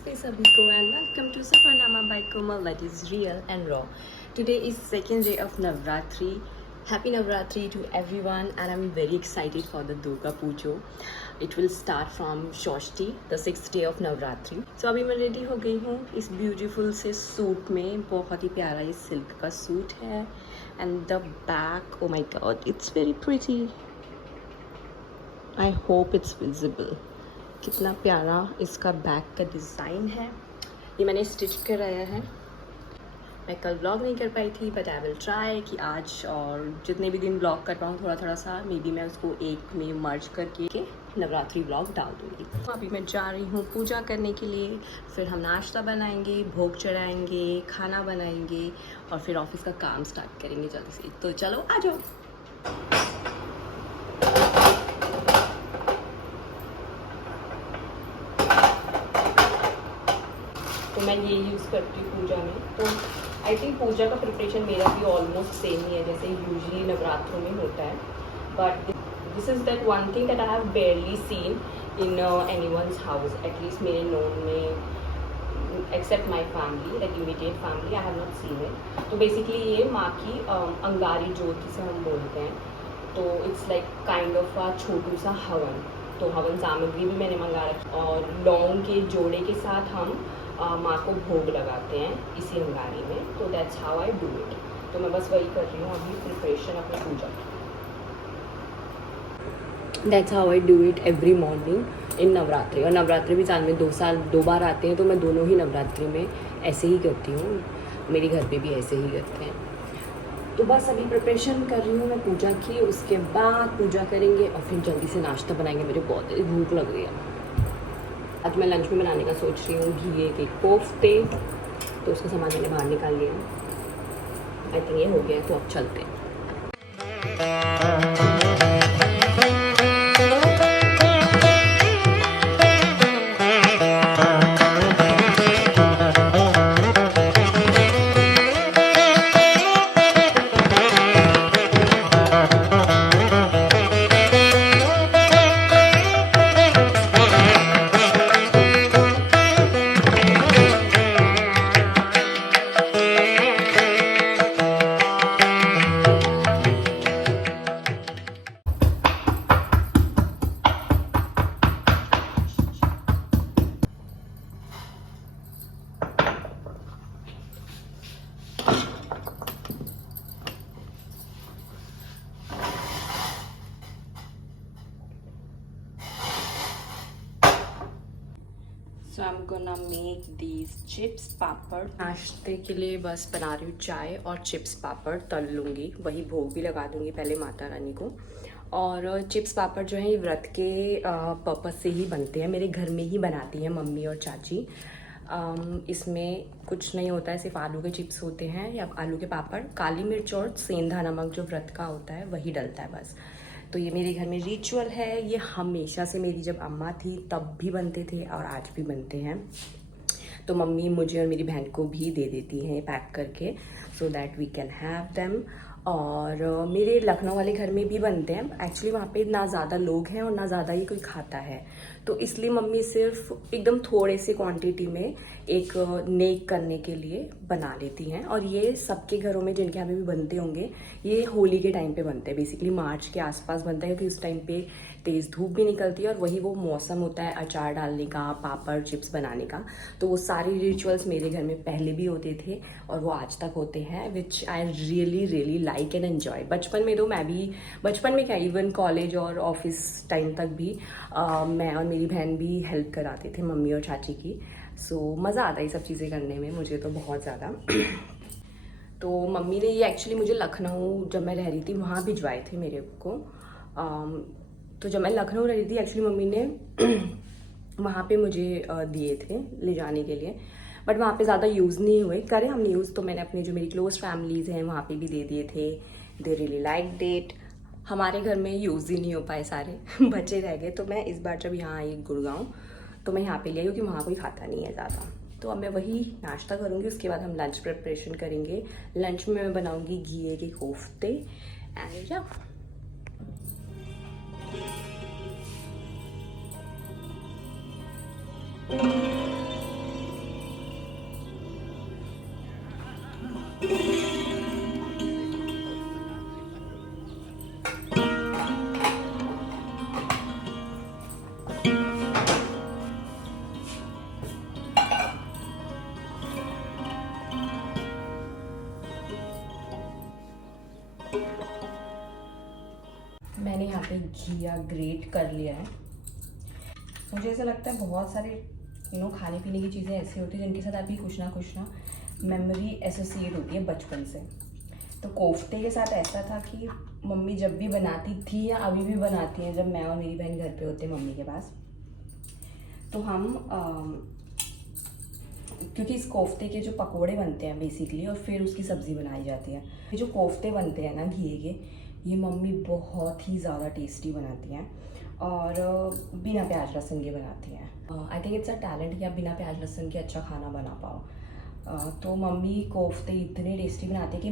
Namaste Sabiko and welcome to Safanama by Komal that is real and raw. Today is second day of Navratri. Happy Navratri to everyone and I'm very excited for the Durga Pujo. It will start from Shoshti, the 6th day of Navratri. So अभी मैं ready हो गई हूँ इस beautiful से suit में. बहुत ही प्यारा ये सिल्क का सूट है and the back, oh my god, it's very pretty. I hope it's visible. कितना प्यारा इसका बैक का डिज़ाइन है. ये मैंने स्टिच कराया है. मैं कल ब्लॉग नहीं कर पाई थी बट आई विल ट्राई कि आज और जितने भी दिन ब्लॉग कर पाऊँ थोड़ा थोड़ा सा मे बी मैं उसको एक में मर्ज करके नवरात्रि ब्लॉग डाल दूँगी. तो अभी मैं जा रही हूँ पूजा करने के लिए. फिर हम नाश्ता बनाएंगे, भोग चढ़ाएंगे, खाना बनाएंगे और फिर ऑफिस का काम स्टार्ट करेंगे जल्दी से. तो चलो आ जाओ. तो मैं ये यूज़ करती हूँ पूजा में. तो आई थिंक पूजा का प्रिपरेशन मेरा भी ऑलमोस्ट सेम ही है जैसे यूजुअली नवरात्रों में होता है. But this is that one thing that I have barely seen in anyone's house, at least मेरे नोन में, except my family, like immediate family, I have not seen it. तो बेसिकली ये माँ की अंगारी जोत जिसे हम बोलते हैं. तो it's like kind of a छोटू सा हवन. तो हवन सामग्री भी मैंने मंगा रखी और लौंग के जोड़े के साथ हम माँ को भोग लगाते हैं इसी अंगारी में. तो that's how I do it. तो मैं बस वही कर रही हूँ अभी प्रिपरेशन अपनी पूजा. That's how I do it every morning in Navratri. और नवरात्रि भी साल में 2 बार आते हैं तो मैं दोनों ही नवरात्रि में ऐसे ही करती हूँ. मेरे घर पे भी ऐसे ही करते हैं. तो बस अभी प्रिपरेशन कर रही हूँ मैं पूजा की. उसके बाद पूजा करेंगे और फिर जल्दी से नाश्ता बनाएंगे. मुझे बहुत भूख लग रही है. आज मैं लंच में बनाने का सोच रही हूँ घी के कोफ्ते. तो उसका सामान मैंने बाहर निकाल लिया. आई थिंक ये हो गया. तो अब चलते हैं. So I'm gonna make these chips पापड़. नाश्ते के लिए बस बना रही हूँ चाय और चिप्स पापड़ तल लूँगी. वही भोग भी लगा दूँगी पहले माता रानी को. और चिप्स पापड़ जो है ये व्रत के पर्पज़ से ही बनते हैं. मेरे घर में ही बनाती हैं मम्मी और चाची. इसमें कुछ नहीं होता है, सिर्फ आलू के चिप्स होते हैं या आलू के पापड़. काली मिर्च और सेंधा नमक जो व्रत का होता है वही डलता है बस. तो ये मेरे घर में रिचुअल है. ये हमेशा से मेरी जब अम्मा थी तब भी बनते थे और आज भी बनते हैं. तो मम्मी मुझे और मेरी बहन को भी दे देती हैं पैक करके so that we can have them. और मेरे लखनऊ वाले घर में भी बनते हैं. एक्चुअली वहाँ पे ना ज़्यादा लोग हैं और ना ज़्यादा ही कोई खाता है. तो इसलिए मम्मी सिर्फ एकदम थोड़े से क्वांटिटी में एक नेक करने के लिए बना लेती हैं. और ये सबके घरों में जिनके यहाँ पे भी बनते होंगे ये होली के टाइम पे बनते हैं. बेसिकली मार्च के आसपास बनता है क्योंकि उस टाइम पे तेज़ धूप भी निकलती है और वही वो मौसम होता है अचार डालने का, पापड़ चिप्स बनाने का. तो वो सारी रिचुअल्स मेरे घर में पहले भी होते थे और वो आज तक होते हैं which I really really like and enjoy. बचपन में तो मैं भी, बचपन में क्या इवन कॉलेज और ऑफिस टाइम तक भी मैं और मेरी बहन भी हेल्प कराते थे मम्मी और चाची की. सो मज़ा आता है ये सब चीज़ें करने में मुझे तो बहुत ज़्यादा. तो मम्मी ने ये एक्चुअली मुझे लखनऊ जब मैं रह रही थी वहाँ भिजवाए थे मेरे को. तो जब मैं लखनऊ रह रही थी एक्चुअली मम्मी ने वहाँ पे मुझे दिए थे ले जाने के लिए. बट वहाँ पे ज़्यादा यूज़ नहीं हुए. करें हमने यूज़ तो मैंने अपने जो मेरी क्लोज फैमिलीज़ हैं वहाँ पे भी दे दिए थे. They really like date. हमारे घर में यूज़ ही नहीं हो पाए सारे बचे रह गए. तो मैं इस बार जब यहाँ आई गुड़गांव तो मैं यहाँ पे ले आई क्योंकि वहाँ कोई खाता नहीं है ज़्यादा. तो अब मैं वही नाश्ता करूँगी. उसके बाद हम लंच प्रिपरेशन करेंगे. लंच में मैं बनाऊँगी घी के कोफ्ते एंड या पे घिया ग्रेट कर लिया है। मुझे ऐसा लगता है बहुत सारे खाने पीने की चीज़ें ऐसी होती हैं जिनके साथ आपकी कुछ ना मेमोरी एसोसिएट होती है बचपन से। तो कोफ्ते के साथ ऐसा था कि मम्मी जब भी बनाती थी या अभी भी बनाती हैं, जब मैं और मेरी बहन घर पे होते हैं मम्मी के पास, तो हम क्योंकि इस कोफ्ते के जो पकोड़े बनते हैं बेसिकली और फिर उसकी सब्ज़ी बनाई जाती है। ये जो कोफ्ते बनते हैं ना घी के, ये मम्मी बहुत ही ज़्यादा टेस्टी बनाती हैं और बिना प्याज लहसुन के बनाती हैं। I think it's a talent कि आप बिना प्याज लहसुन के अच्छा खाना बना पाओ। तो मम्मी कोफ्ते इतने टेस्टी बनाती है कि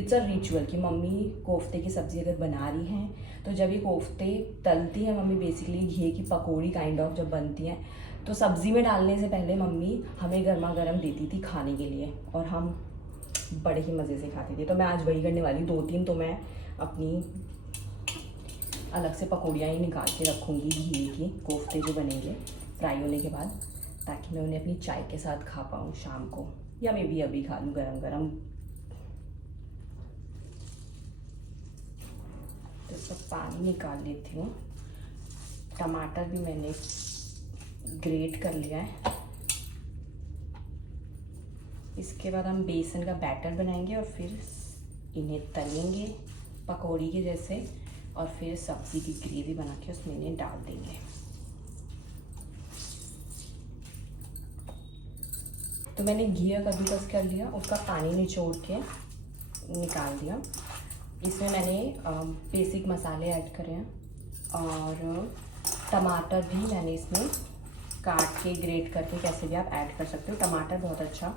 इट्स अ रिचुअल कि मम्मी कोफ्ते की सब्ज़ी अगर बना रही हैं तो जब ये कोफ्ते तलती हैं मम्मी, बेसिकली घी की पकौड़ी काइंड ऑफ जब बनती हैं, तो सब्ज़ी में डालने से पहले मम्मी हमें गर्मा गर्म देती थी खाने के लिए और हम बड़े ही मज़े से खाते थे। तो मैं आज वही करने वाली, 2-3 तो मैं अपनी अलग से पकौड़ियाँ ही निकाल के रखूँगी घी की, कोफ्ते जो बनेंगे फ्राई होने के बाद, ताकि मैं उन्हें अपनी चाय के साथ खा पाऊँ शाम को, या मैं भी अभी खा लूँ गरम गरम। तो सब पानी निकाल लेती हूँ। टमाटर भी मैंने ग्रेट कर लिया है। इसके बाद हम बेसन का बैटर बनाएंगे और फिर इन्हें तलेंगे पकौड़ी के जैसे, और फिर सब्ज़ी की ग्रेवी बना के उसमें इन्हें डाल देंगे। तो मैंने घी का कद्दूकस कर लिया, उसका पानी निचोड़ के निकाल दिया। इसमें मैंने बेसिक मसाले ऐड करे हैं और टमाटर भी मैंने इसमें काट के ग्रेट करके कैसे भी आप ऐड कर सकते हो। टमाटर बहुत अच्छा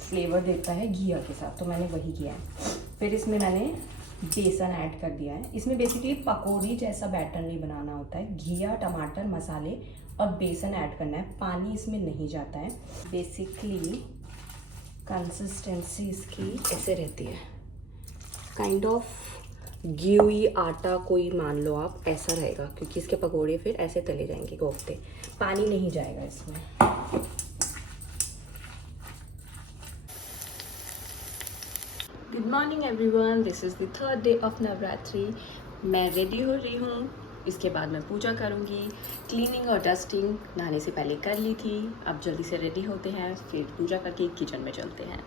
फ्लेवर देता है घिया के साथ, तो मैंने वही किया है। फिर इसमें मैंने बेसन ऐड कर दिया है। इसमें बेसिकली पकौड़ी जैसा बैटर नहीं बनाना होता है, घिया टमाटर मसाले और बेसन ऐड करना है, पानी इसमें नहीं जाता है। बेसिकली कंसिस्टेंसी इसकी ऐसे रहती है, काइंड ऑफ घी आटा कोई मान लो आप, ऐसा रहेगा, क्योंकि इसके पकोड़े फिर ऐसे तले जाएंगे कोफ्ते, पानी नहीं जाएगा इसमें। Good morning everyone, this is the 3rd day of Navratri. मैं रेडी हो रही हूँ, इसके बाद मैं पूजा करूँगी। क्लीनिंग और डस्टिंग नहाने से पहले कर ली थी, अब जल्दी से रेडी होते हैं, फिर पूजा करके किचन में चलते हैं।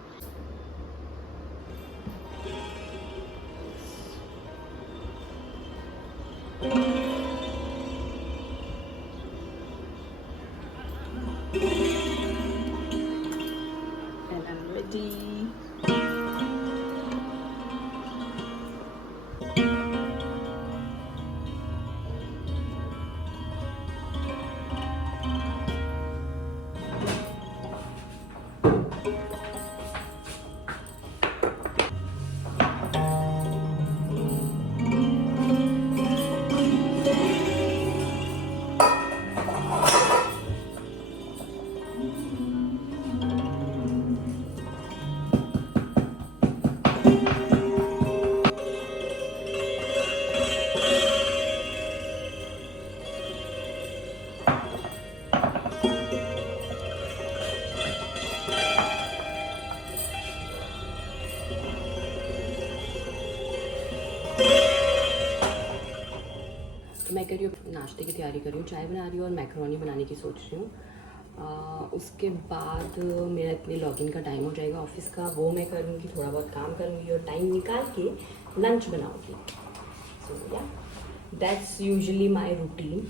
And I'm ready. मैं कर रही हूँ नाश्ते की तैयारी कर रही हूँ, चाय बना रही हूँ और मैक्रोनी बनाने की सोच रही हूँ। उसके बाद मेरा इतने लॉगिन का टाइम हो जाएगा ऑफिस का, वो मैं करूँगी, थोड़ा बहुत काम करूँगी और टाइम निकाल के लंच बनाऊँगी। सो या दैट्स यूजुअली माई रूटीन।